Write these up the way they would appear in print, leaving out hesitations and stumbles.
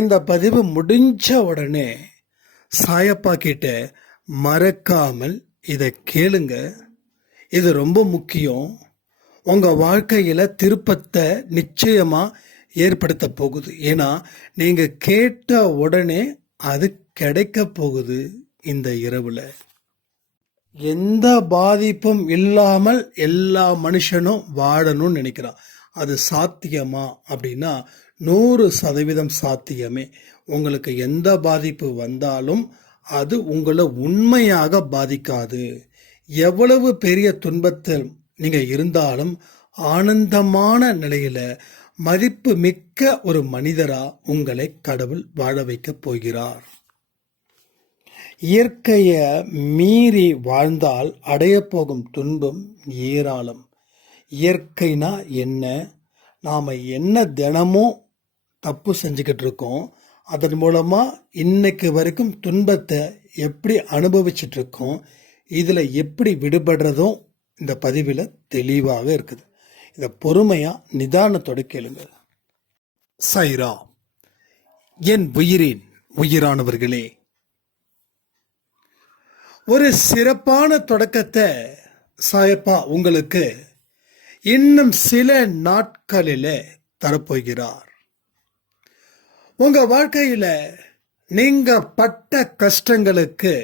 இந்த பதிவு முடிஞ்ச உடனே சாயப்பா கிட்ட மறக்காமல் இதை கேளுங்க. இது ரொம்ப முக்கியம். உங்கள் வாழ்க்கையில் திருப்பத்தை நிச்சயமாக ஏற்படுத்த போகுது. ஏன்னா நீங்கள் கேட்ட உடனே அது கிடைக்க போகுது. இந்த இரவில் எந்த பாதிப்பும் இல்லாமல் எல்லா மனுஷனும் வாழணும்னு நினைக்கிறான். அது சாத்தியமா அப்படின்னா 100% சாத்தியமே. உங்களுக்கு எந்த பாதிப்பு வந்தாலும் அது உங்களை உண்மையாக பாதிக்காது. எவ்வளவு பெரிய துன்பத்தில் நீங்கள் இருந்தாலும் ஆனந்தமான நிலையில் மதிப்பு மிக்க ஒரு மனிதரா உங்களை கடவுள் வாழ வைக்கப் போகிறார். இயற்கையை மீறி வாழ்ந்தால் அடைய போகும் துன்பம் ஏராளம். இயற்கைனா என்ன? நாம் என்ன தினமும் தப்பு செஞ்சுக்கிட்டு இருக்கோம், அதன் மூலமாக இன்னைக்கு வரைக்கும் துன்பத்தை எப்படி அனுபவிச்சுட்டு இருக்கோம், இதில் எப்படி விடுபடுறதும் இந்த பதிவில் தெளிவாக இருக்குது. இதை பொறுமையாக நிதானத்தோடு கேளுங்க. சைரா, என் உயிரின் உயிரானவர்களே, ஒரு சிறப்பான தொடக்கத்தை சாயப்பா உங்களுக்கு இன்னும் சில நாட்களில் தரப்போகிறார். உங்க வாழ்க்கையில் நீங்க பட்ட கஷ்டங்களுக்கு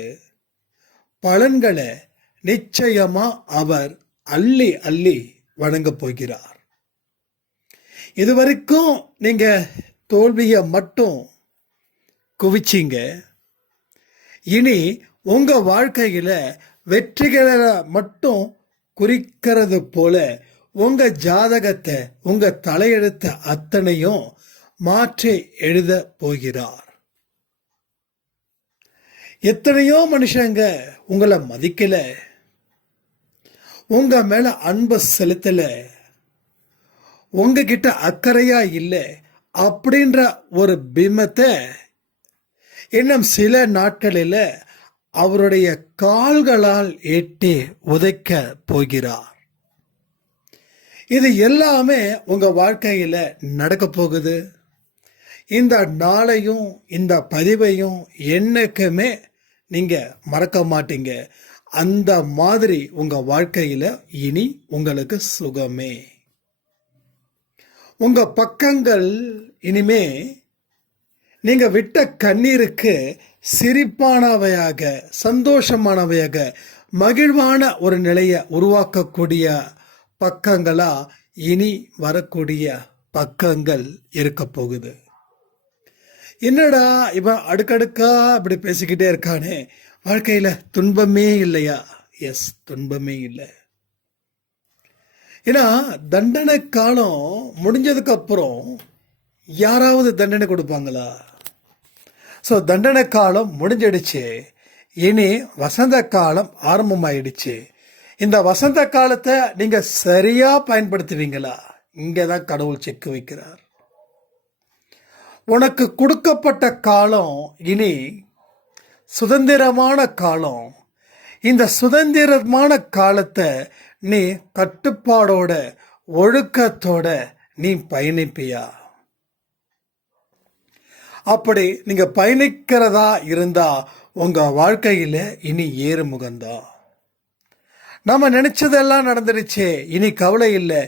பலன்களை நிச்சயமா அவர் அள்ளி அள்ளி வழங்க போகிறார். இதுவரைக்கும் நீங்க தோல்வியை மட்டும் குவிச்சிங்க. இனி உங்க வாழ்க்கையில வெற்றிகளை மட்டும் குறிக்கிறது போல உங்க ஜாதகத்தை, உங்க தலையெழுத்த அத்தனையும் மாற்றி எழுத போகிறார். எத்தனையோ மனுஷங்க உங்களை மதிக்கல, உங்க மேல அன்பு செலுத்தல, உங்ககிட்ட அக்கறையா இல்லை அப்படின்ற ஒரு பிம்பத்தை இன்னும் சில நாட்களில் அவருடைய கால்களால் எட்டி உதைக்க போகிறார். இது எல்லாமே உங்க வாழ்க்கையில நடக்க போகுது. இந்த நாளையும் இந்த பதிவையும் என்னைக்குமே நீங்க மறக்க மாட்டீங்க. அந்த மாதிரி உங்க வாழ்க்கையில இனி உங்களுக்கு சுகமே. உங்க பக்கங்கள் இனிமே நீங்க விட்ட கண்ணீருக்கு சிரிப்பானவையாக, சந்தோஷமானவையாக, மகிழ்வான ஒரு நிலையை உருவாக்கக்கூடிய பக்கங்களா இனி வரக்கூடிய பக்கங்கள் இருக்க போகுது. என்னடா இவன் அடுக்கடுக்கா இப்படி பேசிக்கிட்டே இருக்கானே, வாழ்க்கையில துன்பமே இல்லையா? எஸ், துன்பமே இல்லை. ஏன்னா தண்டனை காலம் முடிஞ்சதுக்கு அப்புறம் யாராவது தண்டனை கொடுப்பாங்களா? ஸோ தண்டனை காலம் முடிஞ்சிடுச்சு. இனி வசந்த காலம் ஆரம்பமாயிடுச்சு. இந்த வசந்த காலத்தை நீங்க சரியா பயன்படுத்துவீங்களா? இங்கே தான் கடவுள் செக் வைக்கிறார். உனக்கு கொடுக்கப்பட்ட காலம் இனி சுதந்திரமான காலம். இந்த சுதந்திரமான காலத்தை நீ கட்டுப்பாடோட, ஒழுக்கத்தோட நீ பயணிப்பியா? அப்படி நீங்க பயணிக்கிறதா இருந்தா உங்க வாழ்க்கையில இனி ஏறுமுகம்தான். நம்ம நினைச்சதெல்லாம் நடந்துருச்சு, இனி கவலை இல்லை.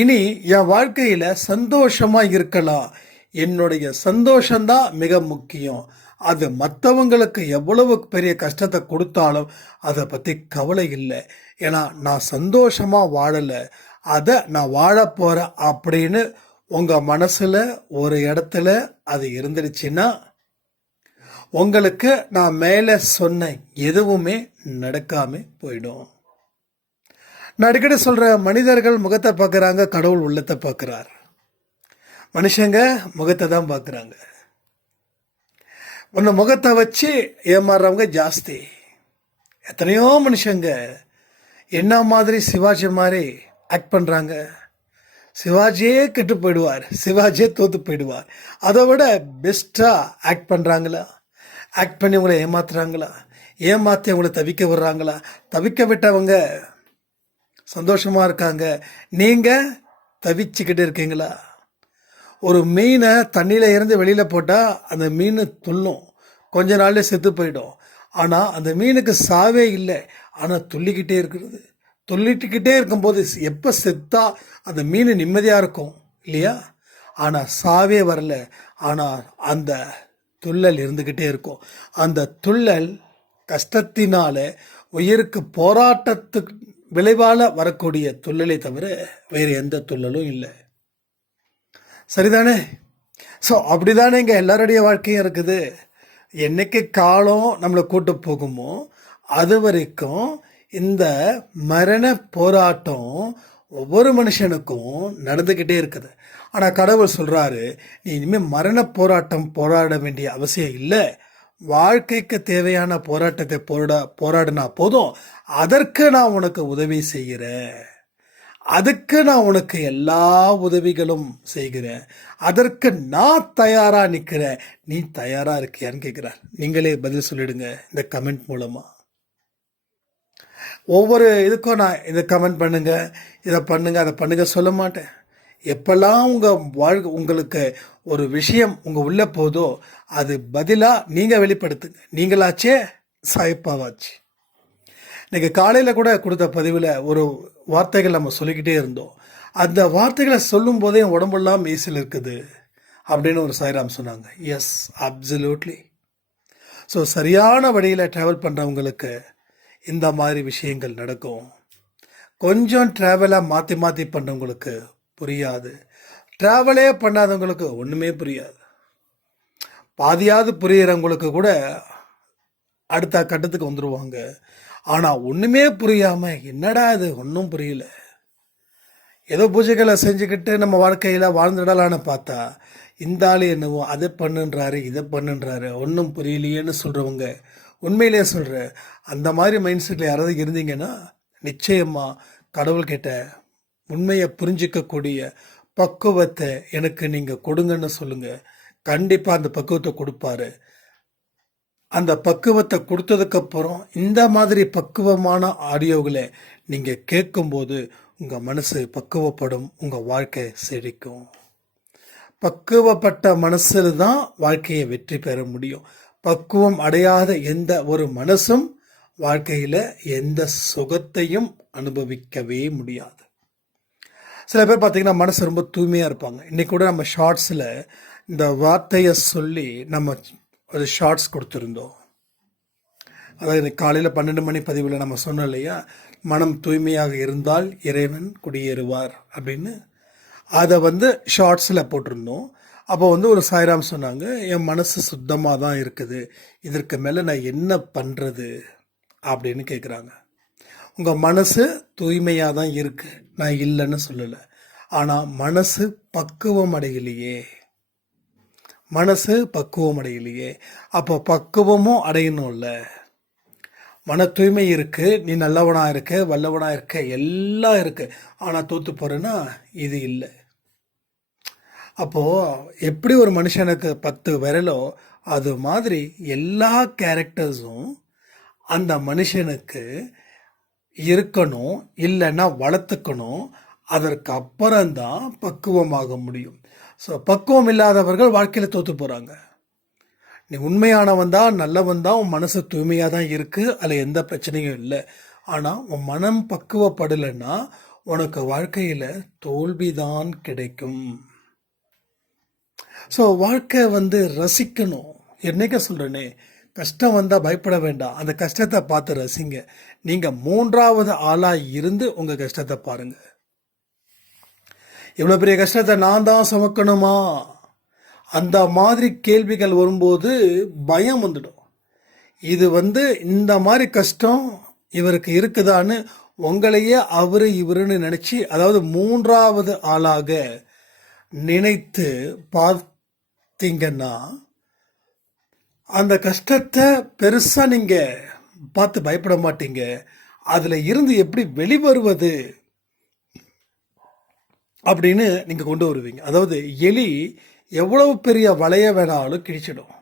இனி என் வாழ்க்கையில சந்தோஷமா இருக்கலாம். என்னுடைய சந்தோஷம்தான் மிக முக்கியம். அது மற்றவங்களுக்கு எவ்வளவு பெரிய கஷ்டத்தை கொடுத்தாலும் அதை பற்றி கவலை இல்லை. ஏன்னா நான் சந்தோஷமாக வாழலை, அதை நான் வாழ போகிறேன் அப்படின்னு உங்கள் மனசில் ஒரு இடத்துல அது இருந்துருச்சுன்னா உங்களுக்கு நான் மேலே சொன்ன எதுவுமே நடக்காமல் போயிடும். நான் அடிக்கடி சொல்கிற, மனிதர்கள் முகத்தை பார்க்குறாங்க, கடவுள் உள்ளத்தை பார்க்குறார். மனுஷங்க முகத்தை தான் பார்க்குறாங்க. உன்னை முகத்தை வச்சு ஏமாறுறவங்க ஜாஸ்தி. எத்தனையோ மனுஷங்க என்ன மாதிரி சிவாஜி மாதிரி ஆக்ட் பண்ணுறாங்க. சிவாஜியே கெட்டு போயிடுவார், சிவாஜியே தோற்று போயிடுவார். அதை விட பெஸ்ட்டாக ஆக்ட் பண்ணுறாங்களா? ஆக்ட் பண்ணி உங்களை ஏமாத்துறாங்களா? ஏமாற்றி உங்களை தவிக்க விடுறாங்களா? தவிக்க விட்டவங்க சந்தோஷமாக இருக்காங்க, நீங்கள் தவிச்சுக்கிட்டு இருக்கீங்களா? ஒரு மீனை தண்ணியில் இருந்து வெளியில் போட்டால் அந்த மீன் துள்ளும், கொஞ்ச நாள்ல செத்து போயிடும். ஆனால் அந்த மீனுக்கு சாவே இல்லை, ஆனால் துள்ளிக்கிட்டே இருக்கிறது. துள்ளிட்டுக்கிட்டே இருக்கும்போது எப்போ செத்தா அந்த மீன் நிம்மதியாக இருக்கும் இல்லையா? ஆனால் சாவே வரல, ஆனால் அந்த துள்ளல் இருந்துக்கிட்டே இருக்கும். அந்த துள்ளல் கஷ்டத்தினால உயிருக்கு போராட்டத்துக்கு விளைவால் வரக்கூடிய துள்ளலை தவிர வேறு எந்த துள்ளலும் இல்லை. சரிதானே? ஸோ அப்படிதானே இங்கே எல்லாருடைய வாழ்க்கையும் இருக்குது. என்னைக்கு காலம் நம்மளை கூட்டு போகுமோ அது வரைக்கும் இந்த மரண போராட்டம் ஒவ்வொரு மனுஷனுக்கும் நடந்துக்கிட்டே இருக்குது. ஆனால் கடவுள் சொல்கிறாரு, நீ இனிமேல் மரண போராட்டம் போராட வேண்டிய அவசியம் இல்லை, வாழ்க்கைக்கு தேவையான போராட்டத்தை போராடினா போதும், அதற்கு நான் உனக்கு உதவி செய்கிறேன், அதுக்கு நான் உனக்கு எல்லா உதவிகளும் செய்கிறேன், அதற்கு நான் தயாரா நிற்கிறேன், நீ தயாரா இருக்கியான்னு கேட்கிறார். நீங்களே பதில் சொல்லிடுங்க இந்த கமெண்ட் மூலமா. ஒவ்வொரு இதுக்கும் நான் இதை கமெண்ட் பண்ணுங்க, இதை பண்ணுங்க, அதை பண்ணுங்க சொல்ல மாட்டேன். எப்பெல்லாம் உங்களுக்கு ஒரு விஷயம் உங்கள் உள்ளே போதோ அது பதிலாக நீங்கள் வெளிப்படுத்துங்க. நீங்களாச்சே சாய்ப்பாவாச்சு. இன்றைக்கி காலையில் கூட கொடுத்த பதிவில் ஒரு வார்த்தைகள் நம்ம சொல்லிக்கிட்டே இருந்தோம். அந்த வார்த்தைகளை சொல்லும் போதே என் உடம்பெல்லாம் ஈஸில் இருக்குது அப்படின்னு ஒரு சாய்ராம் சொன்னாங்க. S, absolutely. ஸோ சரியான வழியில் ட்ராவல் பண்ணுறவங்களுக்கு இந்த மாதிரி விஷயங்கள் நடக்கும். கொஞ்சம் ட்ராவலாக மாற்றி மாற்றி பண்ணுறவங்களுக்கு புரியாது. ட்ராவலே பண்ணாதவங்களுக்கு ஒன்றுமே புரியாது. பாதியாவது புரிகிறவங்களுக்கு கூட அடுத்த கட்டத்துக்கு வந்துடுவாங்க. ஆனால் ஒன்றுமே புரியாமல் என்னடா இது ஒன்றும் புரியல, ஏதோ பூஜைகளை செஞ்சுக்கிட்டு நம்ம வாழ்க்கையில் வாழ்ந்துடலான்னு பார்த்தா இந்த ஆள் என்னவோ அதை பண்ணுன்றாரு இதை பண்ணுன்றாரு ஒன்றும் புரியலையேன்னு சொல்கிறவங்க, உண்மையிலே சொல்கிறேன், அந்த மாதிரி மைண்ட் செட்டில் யாராவது இருந்தீங்கன்னா நிச்சயமாக கடவுள்கிட்ட உண்மையை புரிஞ்சிக்கக்கூடிய பக்குவத்தை எனக்கு நீங்கள் கொடுங்கன்னு சொல்லுங்கள். கண்டிப்பாக அந்த பக்குவத்தை கொடுப்பாரு. அந்த பக்குவத்தை கொடுத்ததுக்கப்புறம் இந்த மாதிரி பக்குவமான ஆடியோகளை நீங்கள் கேட்கும்போது உங்கள் மனசு பக்குவப்படும், உங்கள் வாழ்க்கை செழிக்கும். பக்குவப்பட்ட மனசில் தான் வாழ்க்கையை வெற்றி பெற முடியும். பக்குவம் அடையாத எந்த ஒரு மனசும் வாழ்க்கையில் எந்த சுகத்தையும் அனுபவிக்கவே முடியாது. சில பேர் பார்த்திங்கன்னா மனசு ரொம்ப தூய்மையாக இருப்பாங்க. இன்றைக்கி கூட நம்ம ஷார்ட்ஸில் இந்த வார்த்தையை சொல்லி நம்ம ஒரு ஷார்ட்ஸ் கொடுத்துருந்தோம். அதாவது காலையில் 12 மணி பதிவில் நம்ம சொன்னோம் இல்லையா, மனம் தூய்மையாக இருந்தால் இறைவன் குடியேறுவார் அப்படின்னு. அதை ஷார்ட்ஸில் போட்டிருந்தோம். அப்போ ஒரு சாய்ராம் சொன்னாங்க, என் மனசு சுத்தமாக தான் இருக்குது, இதற்கு மேலே நான் என்ன பண்ணுறது அப்படின்னு கேட்குறாங்க. உங்கள் மனசு தூய்மையாக தான் இருக்குது, நான் இல்லைன்னு சொல்லலை. ஆனால் மனசு பக்குவம் அடையலையே, மனசு பக்குவம் அடையலையே. அப்போ பக்குவமும் அடையணும்ல. மன தூய்மை இருக்குது, நீ நல்லவனாக இருக்க, வல்லவனாக இருக்க, எல்லாம் இருக்குது, ஆனால் தோற்று போகிறேன்னா இது இல்லை. அப்போது எப்படி ஒரு மனுஷனுக்கு 10 விரலோ அது மாதிரி எல்லா கேரக்டர்ஸும் அந்த மனுஷனுக்கு இருக்கணும், இல்லைன்னா வளர்த்துக்கணும். அதற்கு அப்புறம்தான் பக்குவமாக முடியும். ஸோ பக்குவம் இல்லாதவர்கள் வாழ்க்கையில் தோற்று போகிறாங்க. நீ உண்மையானவன் தான், நல்லவன் தான், உன் மனசு தூய்மையாக தான் இருக்குது, அதில் எந்த பிரச்சனையும் இல்லை. ஆனால் உன் மனம் பக்குவப்படலைன்னா உனக்கு வாழ்க்கையில் தோல்விதான் கிடைக்கும். ஸோ வாழ்க்கை ரசிக்கணும். என்னைக்க சொல்கிறேனே, கஷ்டம் வந்தால் பயப்பட வேண்டாம், அந்த கஷ்டத்தை பார்த்து ரசிங்க. நீங்கள் 3வது ஆளாக இருந்து உங்கள் கஷ்டத்தை பாருங்கள். இவ்வளோ பெரிய கஷ்டத்தை நான் தான் சுமக்கணுமா, அந்த மாதிரி கேள்விகள் வரும்போது பயம் வந்துடும். இது இந்த மாதிரி கஷ்டம் இவருக்கு இருக்குதான்னு உங்களையே அவரு இவருன்னு நினச்சி, அதாவது 3வது ஆளாக நினைத்து பார்த்தீங்கன்னா அந்த கஷ்டத்தை பெருசாக நீங்கள் பார்த்து பயப்பட மாட்டீங்க. அதில் இருந்து எப்படி வெளிவருவது அப்படின்னு நீங்கள் கொண்டு வருவீங்க. அதாவது எலி எவ்வளவு பெரிய வலைய வேணாலும் கிழிச்சிடும்,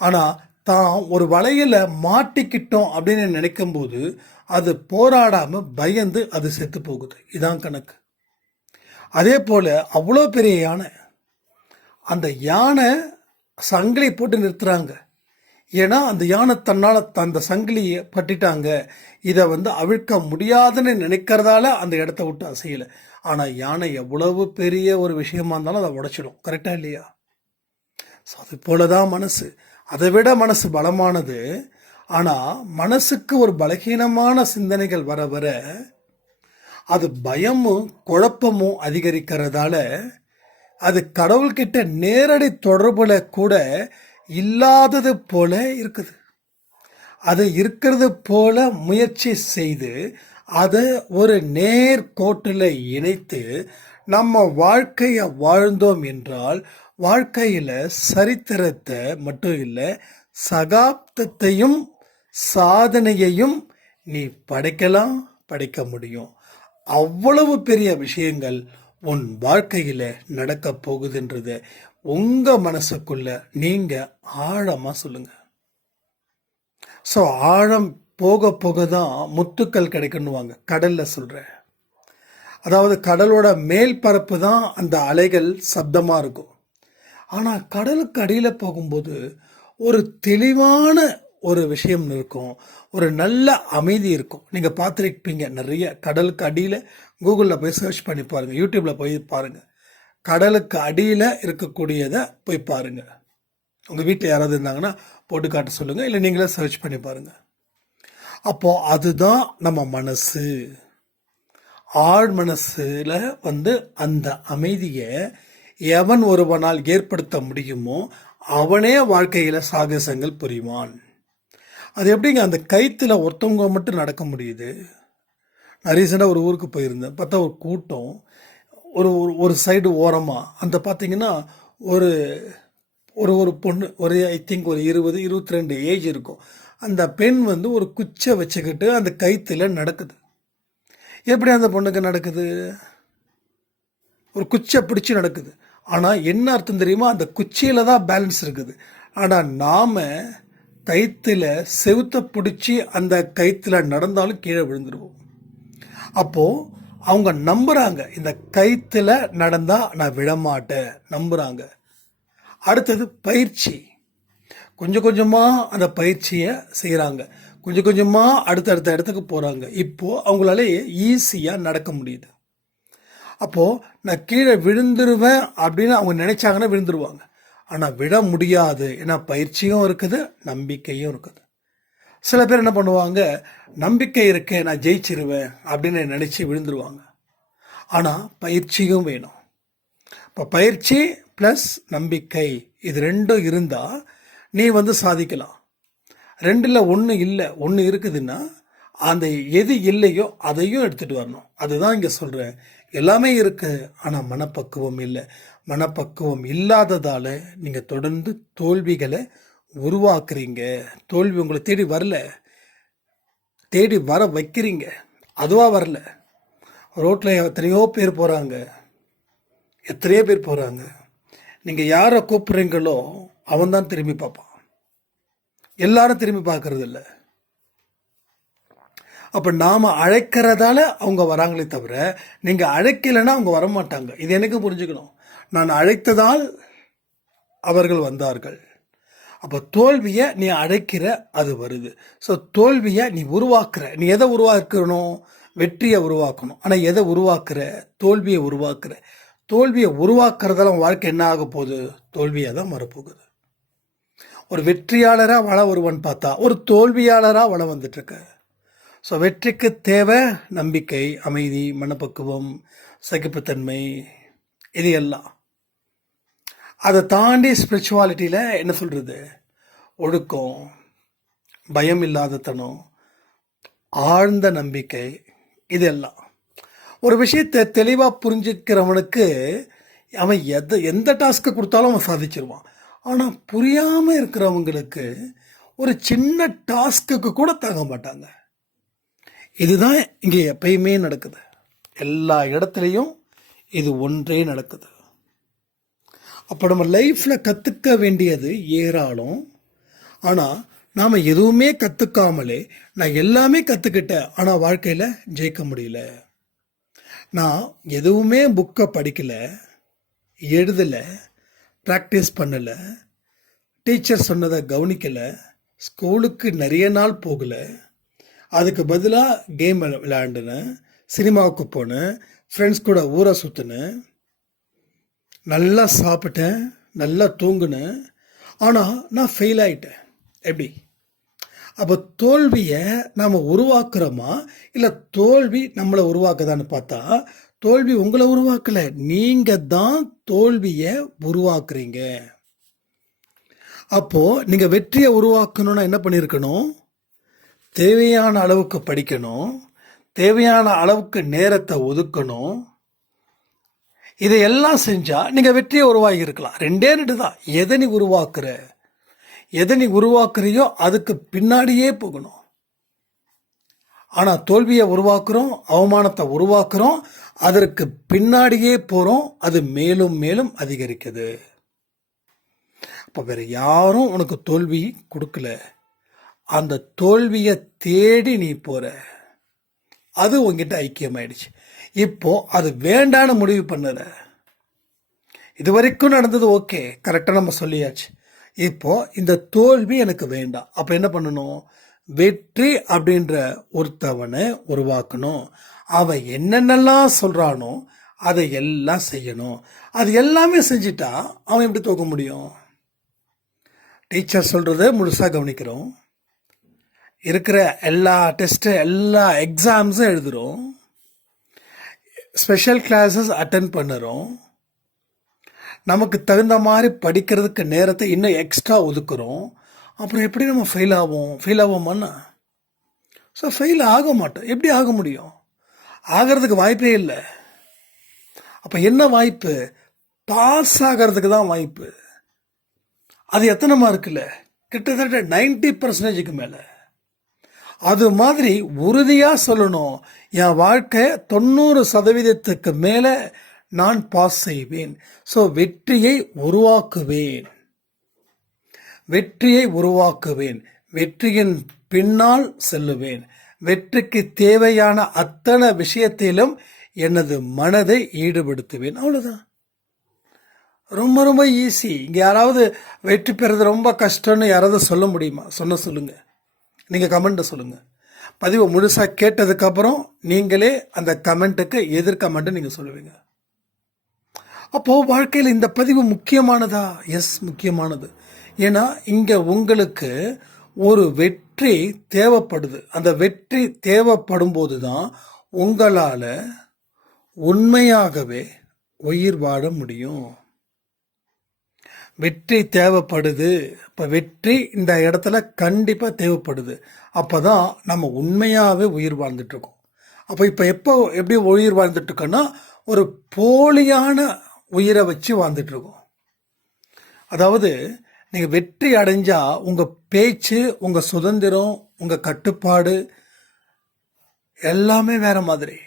ஆனால் தான் ஒரு வலையில் மாட்டிக்கிட்டோம் அப்படின்னு நினைக்கும்போது அது போராடாமல் பயந்து அது செத்து போகுது. இதான் கணக்கு. அதே போல் அவ்வளோ பெரிய யானை அந்த யானை சங்கிலி போட்டு நிறுத்துறாங்க. ஏன்னா அந்த யானை தன்னால் அந்த சங்கிலியை பட்டிட்டாங்க, இதை அவிழ்க்க முடியாதுன்னு நினைக்கிறதால அந்த இடத்த விட்டு அசையலை. ஆனால் யானை எவ்வளவு பெரிய ஒரு விஷயமா இருந்தாலும் அதை உடைச்சிடும். கரெக்டாக இல்லையா? ஸோ அது போல தான் மனசு. அதை விட மனசு பலமானது. ஆனால் மனசுக்கு ஒரு பலகீனமான சிந்தனைகள் வர வர அது பயமும் குழப்பமும் அதிகரிக்கிறதால அது கடவுள்கிட்ட நேரடி தொடர்புல கூட இல்லாதது போல இருக்குது. அது இருக்கிறது போல முயற்சி செய்து அதை ஒரு நேர்கோட்டில் இணைத்து நம்ம வாழ்க்கையை வாழ்ந்தோம் என்றால் வாழ்க்கையில் சரித்திரத்தை மட்டும் இல்லை, சகாப்தத்தையும் சாதனையையும் நீ படைக்கலாம், படைக்க முடியும். அவ்வளவு பெரிய விஷயங்கள் உன் வாழ்க்கையில் நடக்க போகுதுன்றத உங்கள் மனசுக்குள்ள நீங்கள் ஆழமாக சொல்லுங்கள். ஸோ ஆழம் போக போக தான் முத்துக்கள் கிடைக்கணுவாங்க. கடலில் சொல்கிறேன். அதாவது கடலோட மேல் பரப்பு தான் அந்த அலைகள் சப்தமாக இருக்கும். ஆனால் கடலுக்கு அடியில் போகும்போது ஒரு தெளிவான ஒரு விஷயம் இருக்கும், ஒரு நல்ல அமைதி இருக்கும். நீங்கள் பார்த்துருப்பீங்க நிறைய. கடலுக்கு அடியில் கூகுளில் போய் சர்ச் பண்ணி பாருங்கள், யூடியூப்பில் போய் பாருங்கள். கடலுக்கு அடியில் இருக்கக்கூடியதை போய் பாருங்கள். உங்கள் வீட்டில் யாராவது இருந்தாங்கன்னா போட்டு காட்ட சொல்லுங்கள், இல்லை நீங்களே சர்ச் பண்ணி பாருங்கள். அப்போது அதுதான் நம்ம மனசு. ஆழ் மனசில் அந்த அமைதியை எவன் ஒருவனால் ஏற்படுத்த முடியுமோ அவனே வாழ்க்கையில் சாகசங்கள் புரிவான். அது எப்படிங்க அந்த கயிற்றுல ஒருத்தவங்க மட்டும் நடக்க முடியுது? நான் ரீசெண்டாக ஒரு ஊருக்கு போயிருந்தேன். பார்த்தா ஒரு கூட்டம் ஒரு ஒரு சைடு ஓரமாக அந்த பார்த்தீங்கன்னா ஒரு ஒரு ஒரு பொண்ணு, ஒரு ஐ திங்க் ஒரு 20-22 ஏஜ் இருக்கும். அந்த பெண் ஒரு குச்சை வச்சுக்கிட்டு அந்த கயிற்றுல நடக்குது. எப்படி அந்த பொண்ணுக்கு நடக்குது? ஒரு குச்சை பிடிச்சி நடக்குது. ஆனால் என்ன அர்த்தம் தெரியுமா? அந்த குச்சியில் தான் பேலன்ஸ் இருக்குது. ஆனால் நாம் கயிற்றுல செவுத்த பிடிச்சி அந்த கயிற்றுல நடந்தாலும் கீழே விழுந்துருவோம். அப்போது அவங்க நம்புகிறாங்க, இந்த கயிற்றுல நடந்தால் நான் விழமாட்டேன், நம்புகிறாங்க. அடுத்தது பயிற்சி. கொஞ்சம் கொஞ்சமாக அந்த பயிற்சியை செய்கிறாங்க, கொஞ்சம் கொஞ்சமாக அடுத்தடுத்த இடத்துக்கு போகிறாங்க. இப்போது அவங்களால ஈஸியாக நடக்க முடியுது. அப்போது நான் கீழே விழுந்துருவேன் அப்படின்னு அவங்க நினைச்சாங்கன்னா விழுந்துருவாங்க. ஆனால் விட முடியாது. ஏன்னா பயிற்சியும் இருக்குது, நம்பிக்கையும் இருக்குது. சில பேர் என்ன பண்ணுவாங்க, நம்பிக்கை இருக்கு நான் ஜெயிச்சிருவேன் அப்படின்னு நினச்சி விழுந்துருவாங்க. ஆனால் பயிற்சியும் வேணும். இப்போ பயிற்சி ப்ளஸ் நம்பிக்கை இது ரெண்டும் இருந்தால் நீ சாதிக்கலாம். ரெண்டில் ஒன்று இல்லை, ஒன்று இருக்குதுன்னா அந்த எது இல்லையோ அதையும் எடுத்துகிட்டு வரணும். அதுதான் இங்கே சொல்கிறேன். எல்லாமே இருக்குது, ஆனால் மனப்பக்குவம் இல்லை. மனப்பக்குவம் இல்லாததால் நீங்கள் தொடர்ந்து தோல்விகளை உருவாக்குறீங்க. தோல்வி உங்களை தேடி வரல, தேடி வர வைக்கிறீங்க. அதுவாக வரல. ரோட்டில் எத்தனையோ பேர் போகிறாங்க, எத்தனையோ பேர் போகிறாங்க. நீங்கள் யாரை கூப்பிட்றீங்களோ அவன் தான் திரும்பி பார்ப்பான். எல்லாரும் திரும்பி பார்க்கறது இல்லை. அப்போ நாம் அழைக்கிறதால அவங்க வராங்களே தவிர நீங்கள் அழைக்கலைன்னா அவங்க வரமாட்டாங்க. இது எனக்கு புரிஞ்சுக்கணும். நான் அழைத்ததால் அவர்கள் வந்தார்கள். அப்போ தோல்வியை நீ அழைக்கிற, அது வருது. ஸோ தோல்வியை நீ உருவாக்குற. நீ எதை உருவாக்கணும்? வெற்றியை உருவாக்கணும். ஆனால் எதை உருவாக்குற? தோல்வியை உருவாக்குற. தோல்வியை உருவாக்குறதால வாழ்க்கை என்ன ஆக போகுது? தோல்வியாக தான் வரப்போகுது. ஒரு வெற்றியாளராக வள வருவான்னு பார்த்தா ஒரு தோல்வியாளராக வள வந்துட்டுருக்க. ஸோ வெற்றிக்கு தேவை நம்பிக்கை, அமைதி, மனப்பக்குவம், சகிப்புத்தன்மை, இது எல்லாம். அதை தாண்டி ஸ்பிரிச்சுவாலிட்டியில் என்ன சொல்கிறது? ஒழுக்கம், பயம் இல்லாதத்தனம், ஆழ்ந்த நம்பிக்கை, இதெல்லாம். ஒரு விஷயத்தை தெளிவாக புரிஞ்சுக்கிறவனுக்கு அவன் எந்த டாஸ்க்கு கொடுத்தாலும் அவன் சாதிச்சிருவான். ஆனால் புரியாமல் இருக்கிறவங்களுக்கு ஒரு சின்ன டாஸ்க்கு கூட தாங்க மாட்டாங்க. இதுதான் இங்கே எப்பயுமே நடக்குது. எல்லா இடத்துலையும் இது ஒன்றே நடக்குது. அப்போ நம்ம லைஃப்பில் கற்றுக்க வேண்டியது ஏராளம். ஆனால் நாம் எதுவுமே கற்றுக்காமலே நான் எல்லாமே கற்றுக்கிட்டேன் ஆனால் வாழ்க்கையில் ஜெயிக்க முடியல. நான் எதுவுமே புக்கை படிக்கலை, எழுதலை, ப்ராக்டிஸ் பண்ணலை, டீச்சர் சொன்னதை கவனிக்கலை, ஸ்கூலுக்கு நிறைய நாள் போகலை, அதுக்கு பதிலாக கேம் விளையாண்டுனேன், சினிமாவுக்கு போனேன், ஃப்ரெண்ட்ஸ் கூட ஊரை சுற்றினேன், நல்லா சாப்பிட்டேன், நல்லா தூங்குனேன், ஆனால் நான் ஃபெயில் ஆகிட்டேன். எப்படி? அப்போ தோல்வியை நாம் உருவாக்குறோமா இல்லை தோல்வி நம்மளை உருவாக்குதான்னு பார்த்தா, தோல்வி உங்களை உருவாக்கலை, நீங்கள் தான் தோல்வியை உருவாக்குறீங்க. அப்போது நீங்கள் வெற்றியை உருவாக்கணும்னா என்ன பண்ணியிருக்கணும்? தேவையான அளவுக்கு படிக்கணும், தேவையான அளவுக்கு நேரத்தை ஒதுக்கணும். இதையெல்லாம் செஞ்சால் நீங்கள் வெற்றியை உருவாகி இருக்கலாம். ரெண்டே ரெண்டு தான். எதை நீ உருவாக்குறியோ அதுக்கு பின்னாடியே போகணும். ஆனால் தோல்வியை உருவாக்குறோம், அவமானத்தை உருவாக்குறோம், அதற்கு பின்னாடியே போகிறோம், அது மேலும் மேலும் அதிகரிக்குது. அப்போ வேறு யாரும் உனக்கு தோல்வி கொடுக்கல, அந்த தோல்வியை தேடி நீ போகிற, அது உங்ககிட்ட ஐக்கியமாயிடுச்சு. இப்போ அது வேண்டான்னு முடிவு பண்ணுற. இது வரைக்கும் நடந்தது ஓகே, கரெக்டாக நம்ம சொல்லியாச்சு. இப்போ இந்த தோல்வி எனக்கு வேண்டாம். அப்போ என்ன பண்ணணும்? வெற்றி அப்படின்ற ஒருத்தவனை உருவாக்கணும். அவன் என்னென்னலாம் சொல்கிறானோ அதை எல்லாம் செய்யணும். அது எல்லாமே செஞ்சிட்டா அவன் எப்படி தோக்க முடியும்? டீச்சர் சொல்கிறத முழுசாக கவனிக்கிறோம், இருக்கிற எல்லா டெஸ்ட்டு எல்லா எக்ஸாம்ஸும் எழுதுகிறோம், ஸ்பெஷல் கிளாஸஸ் அட்டென்ட் பண்ணுறோம், நமக்கு தகுந்த மாதிரி படிக்கிறதுக்கு நேரத்தை இன்னும் எக்ஸ்ட்ரா ஒதுக்குறோம். அப்புறம் எப்படி நம்ம ஃபெயில் ஆகுவோமாண்ணா? ஸோ ஃபெயில் ஆக மாட்டோம். எப்படி ஆக முடியும்? ஆகிறதுக்கு வாய்ப்பே இல்லை. அப்போ என்ன வாய்ப்பு? பாஸ் ஆகிறதுக்கு தான் வாய்ப்பு. அது எத்தனை மார்க்கில்? கிட்டத்தட்ட 90% மேலே. அது மாதிரி உறுதியாக சொல்லணும், என் வாழ்க்கை 90% மேலே நான் பாஸ் செய்வேன். ஸோ வெற்றியை உருவாக்குவேன், வெற்றியின் பின்னால் செல்லுவேன், வெற்றிக்கு தேவையான அத்தனை விஷயத்திலும் எனது மனதை ஈடுபடுத்துவேன். அவ்வளோதான். ரொம்ப ரொம்ப ஈஸி. இங்கே யாராவது வெற்றி பெறது ரொம்ப கஷ்டம்னு யாராவது சொல்ல முடியுமா? சொல்லுங்கள். நீங்கள் கமெண்ட்டை சொல்லுங்கள். பதிவை முழுசாக கேட்டதுக்கப்புறம் நீங்களே அந்த கமெண்ட்டுக்கு எதிர் கமெண்ட்டை நீங்கள் சொல்லுவீங்க. அப்போது வாழ்க்கையில் இந்த பதிவு முக்கியமானதா? எஸ், முக்கியமானது. ஏன்னா இங்கே உங்களுக்கு ஒரு வெற்றி தேவைப்படுது. அந்த வெற்றி தேவைப்படும் போது தான் உங்களால் உண்மையாகவே உயிர் வாழ முடியும். வெற்றி தேவைப்படுது. இப்போ வெற்றி இந்த இடத்துல கண்டிப்பாக தேவைப்படுது. அப்போ தான் நம்ம உண்மையாகவே உயிர் வாழ்ந்துட்டுருக்கோம். அப்போ இப்போ எப்படி உயிர் வாழ்ந்துட்டுருக்கோன்னா, ஒரு போலியான உயிரை வச்சு வாழ்ந்துட்டுருக்கோம். அதாவது நீங்கள் வெற்றி அடைஞ்சால் உங்கள் பேச்சு, உங்கள் சுதந்திரம், உங்கள் கட்டுப்பாடு எல்லாமே வேறு மாதிரி.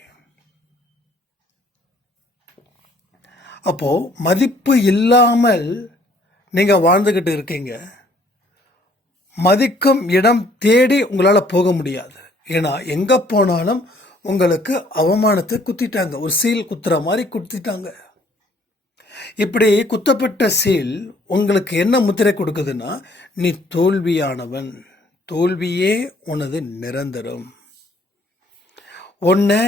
அப்போது மதிப்பு இல்லாமல் நீங்கள் வாழ்ந்துக்கிட்டு இருக்கீங்க. மதிக்கும் இடம் தேடி உங்களால் போக முடியாது. ஏன்னா எங்கே போனாலும் உங்களுக்கு அவமானத்தை குத்திட்டாங்க. ஒரு சீல் குத்துற மாதிரி குத்திட்டாங்க. இப்படி குத்தப்பட்ட சீல் உங்களுக்கு என்ன முத்திரை கொடுக்குதுன்னா, நீ தோல்வியானவன், தோல்வியே உனது நிரந்தரம், உன்னை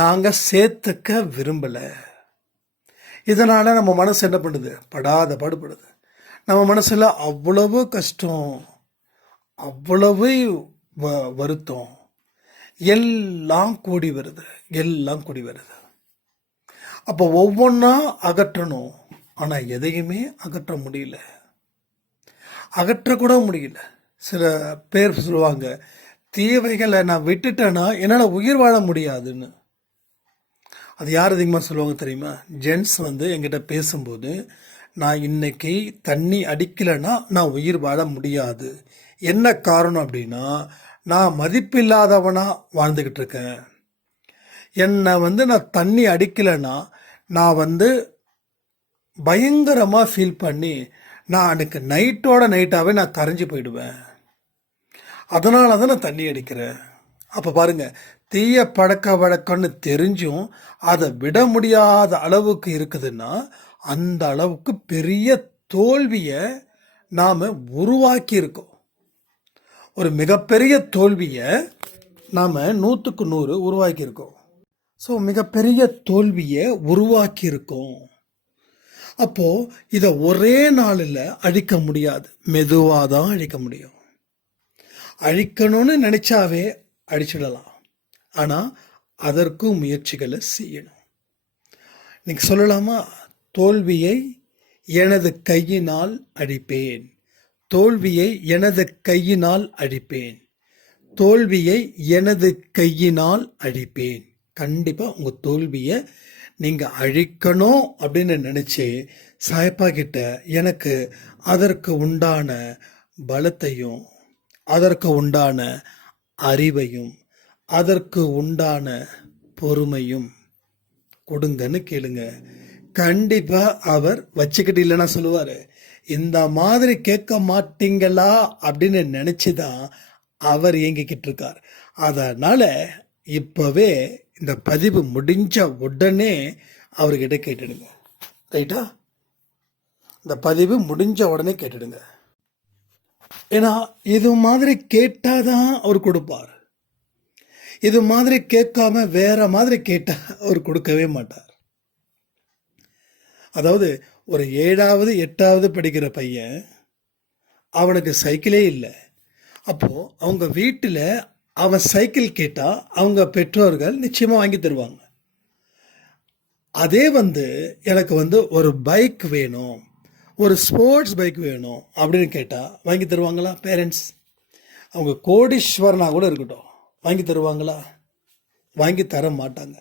நாங்கள் சேர்த்துக்க விரும்பலை. இதனால் நம்ம மனசு என்ன பண்ணுது? படாத பாடுபடுது. நம்ம மனசில் அவ்வளவு கஷ்டம், அவ்வளவு வருத்தம் எல்லாம் கூடி வருது. அப்போ ஒவ்வொன்றா அகற்றணும். ஆனால் எதையுமே அகற்றக்கூட முடியல. சில பேர் சொல்லுவாங்க, தீவைகளை நான் விட்டுட்டேன்னா என்னால் உயிர் வாழ முடியாதுன்னு. அது யார் அதிகமாக சொல்லுவாங்க தெரியுமா? ஜென்ஸ் என்கிட்ட பேசும்போது, நான் இன்னைக்கு தண்ணி அடிக்கலைன்னா நான் உயிர் வாழ முடியாது. என்ன காரணம் அப்படின்னா, நான் மதிப்பில்லாதவனா வாழ்ந்துக்கிட்டு இருக்கேன். என்னை நான் தண்ணி அடிக்கலைன்னா நான் பயங்கரமாக ஃபீல் பண்ணி நான் அன்றைக்கு நைட்டாகவே நான் கரைஞ்சி போயிடுவேன். அதனால தான் நான் தண்ணி அடிக்கிறேன். அப்போ பாருங்கள், தீய பழக்க வழக்கம்னு தெரிஞ்சும் அதை விட முடியாத அளவுக்கு இருக்குதுன்னா அந்த அளவுக்கு பெரிய தோல்வியை நாம் உருவாக்கி இருக்கோம். ஒரு மிகப்பெரிய தோல்வியை நாம் 100க்கு 100 உருவாக்கி இருக்கோம். ஸோ மிகப்பெரிய தோல்வியை உருவாக்கி இருக்கோம். அப்போது இதை ஒரே நாளில் அழிக்க முடியாது, மெதுவாக தான் அழிக்க முடியும். அழிக்கணும்னு நினச்சாவே அழிச்சிடலாம், ஆனால் அதற்கும் முயற்சிகளை செய்யணும். நீங்கள் சொல்லலாமா, தோல்வியை எனது கையினால் அழிப்பேன், தோல்வியை எனது கையினால் அழிப்பேன், தோல்வியை எனது கையினால் அழிப்பேன். கண்டிப்பாக உங்கள் தோல்வியை நீங்கள் அழிக்கணும் அப்படின்னு நினச்சி சாயப்பா கிட்ட எனக்கு அதற்கு உண்டான பலத்தையும் அதற்கு உண்டான அறிவையும் அதற்கு உண்டான பொறுமையும் கொடுங்கன்னு கேளுங்க. கண்டிப்பாக அவர் வச்சுக்கிட்டு இல்லைன்னா சொல்லுவார், இந்த மாதிரி கேட்க மாட்டீங்களா அப்படின்னு நினச்சி தான் அவர் இயங்கிக்கிட்டு இருக்கார். அதனால் இப்போவே இந்த பதிவு முடிஞ்ச உடனே அவர்கிட்ட கேட்டுடுங்க. ரைட்டா? இந்த பதிவு முடிஞ்ச உடனே கேட்டுடுங்க. ஏன்னா இது மாதிரி கேட்டாதான் அவர் கொடுப்பார். இது மாதிரி கேட்காம வேற மாதிரி கேட்டால் அவர் கொடுக்கவே மாட்டார். அதாவது ஒரு 7வது 8வது படிக்கிற பையன், அவனுக்கு சைக்கிளே இல்லை. அப்போது அவங்க வீட்டில் அவன் சைக்கிள் கேட்டால் அவங்க பெற்றோர்கள் நிச்சயமாக வாங்கி தருவாங்க. அதே எனக்கு ஒரு பைக் வேணும், ஒரு ஸ்போர்ட்ஸ் பைக் வேணும் அப்படின்னு கேட்டால் வாங்கி தருவாங்களா பேரண்ட்ஸ்? அவங்க கோடீஸ்வரனாக கூட இருக்கட்டும், வாங்கி தருவாங்களா? வாங்கி தர மாட்டாங்க.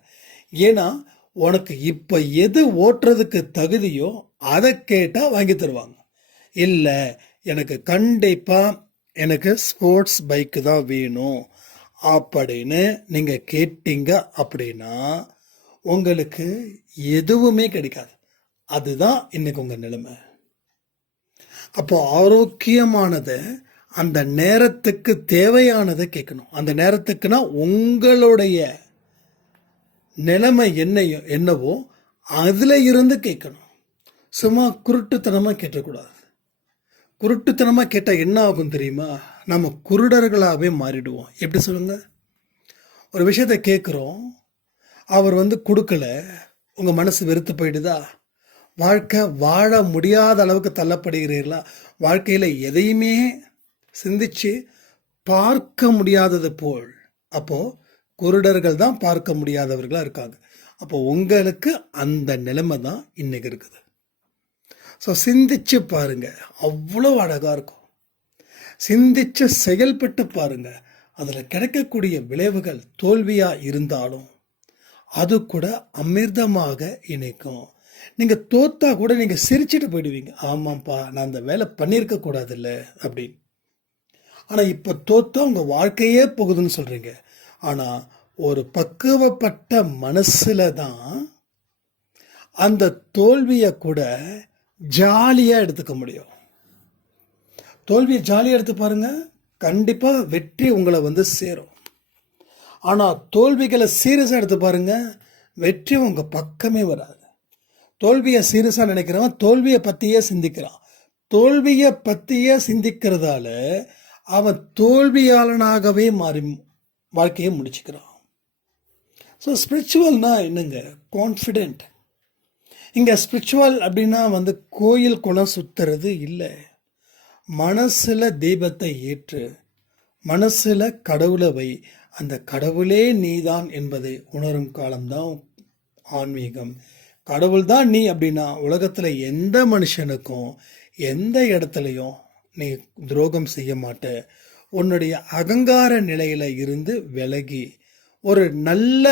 ஏன்னா உனக்கு இப்போ எது ஓட்டுறதுக்கு தகுதியோ அதை கேட்டால் வாங்கி தருவாங்க. இல்லை, எனக்கு கண்டிப்பாக எனக்கு ஸ்போர்ட்ஸ் பைக்கு தான் வேணும் அப்படின்னு நீங்கள் கேட்டீங்க அப்படின்னா உங்களுக்கு எதுவுமே கிடைக்காது. அதுதான் இன்னைக்கு உங்கள் நிலைமை. அப்போ ஆரோக்கியமானதை அந்த நேரத்துக்கு தேவையானதை கேட்கணும். அந்த நேரத்துக்குன்னா உங்களுடைய நிலைமை என்னவோ அதில் இருந்து கேட்கணும். சும்மா குருட்டுத்தனமாக கேட்டக்கூடாது. குருட்டுத்தனமாக கேட்டால் என்ன ஆகும் தெரியுமா? நம்ம குருடர்களாகவே மாறிடுவோம். எப்படி சொல்லுங்க? ஒரு விஷயத்தை கேட்குறோம், அவர் கொடுக்கல, உங்கள் மனசு வெறுத்து போயிடுதா? வாழ்க்கை வாழ முடியாத அளவுக்கு தள்ளப்படுகிறீர்களா? வாழ்க்கையில் எதையுமே சிந்திச்சு பார்க்க முடியாதது போல். அப்போது குருடர்கள் தான் பார்க்க முடியாதவர்களாக இருக்காங்க. அப்போ உங்களுக்கு அந்த நிலைமை தான் இன்னைக்கு இருக்குது. ஸோ சிந்திச்சு பாருங்க, அவ்வளோ அழகாக இருக்கும். சிந்திச்சு செயல்பட்டு பாருங்க, அதில் கிடைக்கக்கூடிய விளைவுகள் தோல்வியாக இருந்தாலும் அது கூட அமிர்தமாக இணைக்கும். நீங்கள் தோத்தா கூட நீங்கள் சிரிச்சிட்டு போயிடுவீங்க, ஆமாம்ப்பா நான் அந்த வேலை பண்ணியிருக்க கூடாதுல்ல அப்படின்னு. ஆனால் இப்போ தோத்தா உங்கள் வாழ்க்கையே போகுதுன்னு சொல்கிறீங்க. ஆனால் ஒரு பக்குவப்பட்ட மனசில் தான் அந்த தோல்வியை கூட ஜாலியாக எடுத்துக்க முடியும். தோல்வியை ஜாலியாக எடுத்து பாருங்க, கண்டிப்பாக வெற்றி உங்களை சேரும். ஆனால் தோல்விகளை சீரியஸாக எடுத்து பாருங்க, வெற்றி உங்கள் பக்கமே வராது. தோல்வியை சீரியஸாக நினைக்கிறவன் தோல்வியை பற்றியே சிந்திக்கிறான். தோல்வியை பற்றியே சிந்திக்கிறதால அவன் தோல்வியாளனாகவே மாறி வாழ்க்கையை முடிச்சுக்கிறான். ஸோ ஸ்பிரிச்சுவல்னா என்னங்க? கான்ஃபிடென்ட். இங்கே ஸ்பிரிச்சுவல் அப்படின்னா கோயில் குளம் சுற்றுறது இல்லை. மனசில் தீபத்தை ஏற்று மனசில் கடவுளை வை, அந்த கடவுளே நீதான் என்பதை உணரும் காலம்தான் ஆன்மீகம். கடவுள் தான் நீ அப்படின்னா உலகத்தில் எந்த மனுஷனுக்கும் எந்த இடத்துலையும் நீ துரோகம் செய்ய மாட்ட. உன்னுடைய அகங்கார நிலையில் இருந்து விலகி ஒரு நல்ல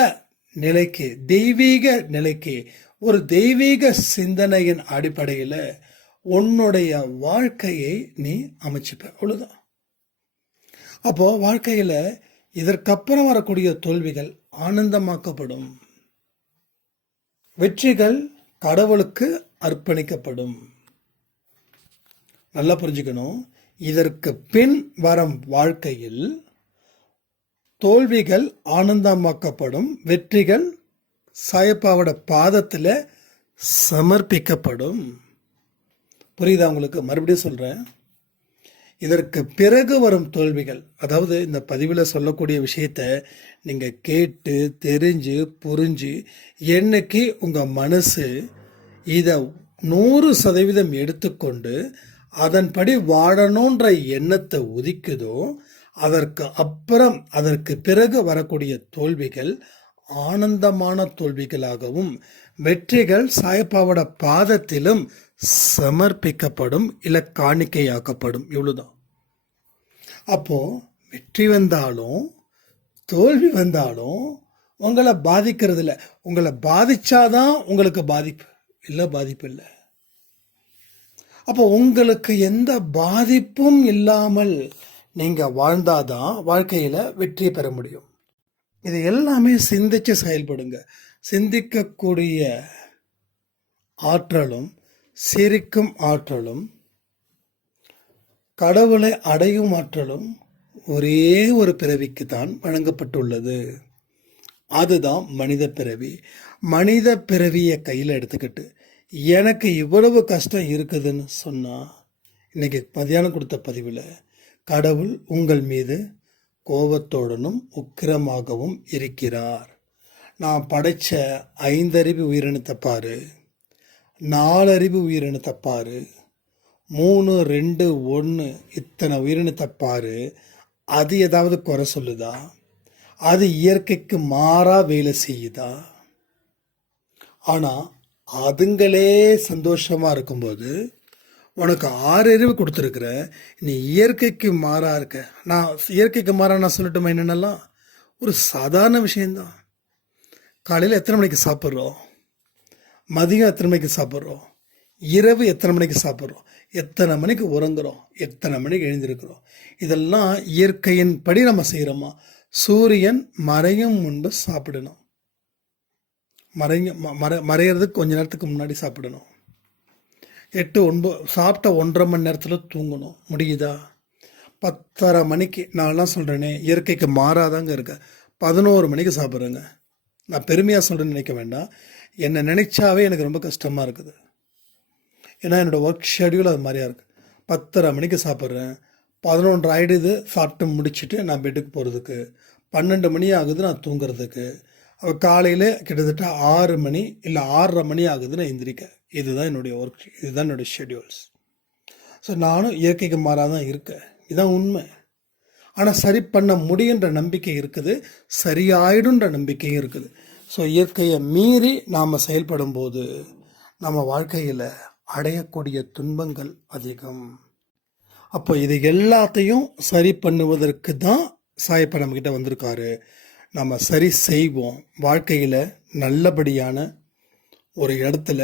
நிலைக்கு, தெய்வீக நிலைக்கு, ஒரு தெய்வீக சிந்தனையின் அடிப்படையில் உன்னுடைய வாழ்க்கையை நீ அமைச்சுப்ப. அவ்வளோதான். அப்போது வாழ்க்கையில் இதற்கப்புறம் வரக்கூடிய தோல்விகள் ஆனந்தமாக்கப்படும், வெற்றிகள் கடவுளுக்கு அர்ப்பணிக்கப்படும். நல்லா புரிஞ்சுக்கணும். இதற்கு பின் வரும் வாழ்க்கையில் தோல்விகள் ஆனந்தமாக்கப்படும், வெற்றிகள் சாயப்பாவோட பாதத்தில் சமர்ப்பிக்கப்படும். புரியுதா உங்களுக்கு? மறுபடியும் சொல்கிறேன். இதற்கு பிறகு வரும் தோல்விகள், அதாவது இந்த பதிவில் சொல்லக்கூடிய விஷயத்த நீங்கள் கேட்டு தெரிஞ்சு புரிஞ்சு என்னைக்கு உங்கள் மனசு இதை 100% எடுத்துக்கொண்டு அதன்படி வாழணுன்ற எண்ணத்தை உதிக்குதோ, அதற்கு பிறகு வரக்கூடிய தோல்விகள் ஆனந்தமான தோல்விகளாகவும் வெற்றிகள் சாயப்பாவோட பாதத்திலும் சமர்ப்பிக்கப்படும், இல்லை காணிக்கையாக்கப்படும். இவ்வளவுதான். அப்போ வெற்றி வந்தாலும் தோல்வி வந்தாலும் உங்களை பாதிக்கிறது இல்லை. உங்களை பாதிச்சாதான் உங்களுக்கு பாதிப்பு, இல்லை பாதிப்பு இல்லை. அப்போ உங்களுக்கு எந்த பாதிப்பும் இல்லாமல் நீங்கள் வாழ்ந்தாதான் வாழ்க்கையில் வெற்றி பெற முடியும். இது எல்லாமே சிந்திச்சு செயல்படுங்க. சிந்திக்கக்கூடிய ஆற்றலும் சிரிக்கும் ஆற்றலும் கடவுளை அடையும் ஆற்றலும் ஒரே ஒரு பிறவிக்கு தான் வழங்கப்பட்டுள்ளது. அதுதான் மனித பிறவி. மனித பிறவியை கையில் எடுத்துக்கிட்டு எனக்கு இவ்வளவு கஷ்டம் இருக்குதுன்னு சொன்னால், இன்னைக்கு மதியானம் கொடுத்த பதிவில் கடவுள் உங்கள் மீது கோபத்தோடனும் உக்கிரமாகவும் இருக்கிறார். நான் படைச்ச 5 அறிவு உயிரினத்தை பாரு, 4 அறிவு உயிரினத்தை பாரு, 3, 2, 1 இத்தனை உயிரினத்தை பாரு. அது ஏதாவது குறை சொல்லுதா? அது இயற்கைக்கு மாறா வேலை செய்யுதா? ஆனால் அதுங்களே சந்தோஷமாக இருக்கும்போது உனக்கு 6 அறிவு கொடுத்துருக்குற, நீ இயற்கைக்கு மாறா இருக்க. நான் இயற்கைக்கு மாறா நான் சொல்லட்டுமா என்னென்னலாம்? ஒரு சாதாரண விஷயந்தான். காலையில் எத்தனை மணிக்கு சாப்பிட்றோம்? மதியம் எத்தனை மணிக்கு சாப்பிட்றோம்? இரவு எத்தனை மணிக்கு சாப்பிட்றோம்? எத்தனை மணிக்கு உறங்குறோம்? எத்தனை மணிக்கு எழுந்திருக்கிறோம்? இதெல்லாம் இயற்கையின் படி நம்ம செய்கிறோமா? சூரியன் மறையும் முன்பு சாப்பிடணும். மறையிறதுக்கு கொஞ்ச நேரத்துக்கு முன்னாடி சாப்பிடணும். 8, 9 சாப்பிட்ட 1.5 மணி நேரத்தில் தூங்கணும். முடியுதா? 10:30 மணிக்கு, நான்லாம் சொல்கிறேனே இயற்கைக்கு மாறாதாங்க இருக்க, 11 மணிக்கு சாப்பிட்றேங்க. நான் பெருமையாக சொல்கிறேன்னு நினைக்க வேண்டாம். என்னை நினைச்சாவே எனக்கு ரொம்ப கஷ்டமாக இருக்குது. ஏன்னா என்னோடய ஒர்க் ஷெடியூல் அது மாதிரியா இருக்குது. 10:30 மணிக்கு சாப்பிட்றேன், 11 ஆகிடுது சாப்பிட்டு முடிச்சுட்டு நான் பெட்டுக்கு போகிறதுக்கு, 12 மணி ஆகுது நான் தூங்குறதுக்கு. காலையில் கிட்டத்தட்ட 6 மணி இல்லை 6:30 மணி ஆகுது நான் எந்திரிக்க. இதுதான் என்னுடைய ஒர்க், இதுதான் என்னுடைய ஷெடியூல்ஸ். ஸோ நானும் இயற்கைக்கு மாறாதான் இருக்கேன், இதுதான் உண்மை. ஆனால் சரி பண்ண முடியுன்ற நம்பிக்கை இருக்குது, சரியாயிடுன்ற நம்பிக்கையும் இருக்குது. ஸோ இயற்கையை மீறி நாம் செயல்படும் போது நம்ம வாழ்க்கையில் அடையக்கூடிய துன்பங்கள் அதிகம். அப்போ இது எல்லாத்தையும் சரி பண்ணுவதற்கு தான் சாயப்பா நம்மக்கிட்ட வந்திருக்காரு. நம்ம சரி செய்வோம். வாழ்க்கையில் நல்லபடியான ஒரு இடத்துல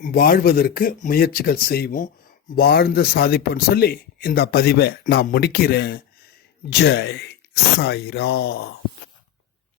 வாழ்வதற்கு முயற்சிகள் செய்வோம். வாழ்ந்து சாதிப்போன்னு சொல்லி இந்த பதிவை நான் முடிக்கிறேன். ஜெய் சாய்ராம்.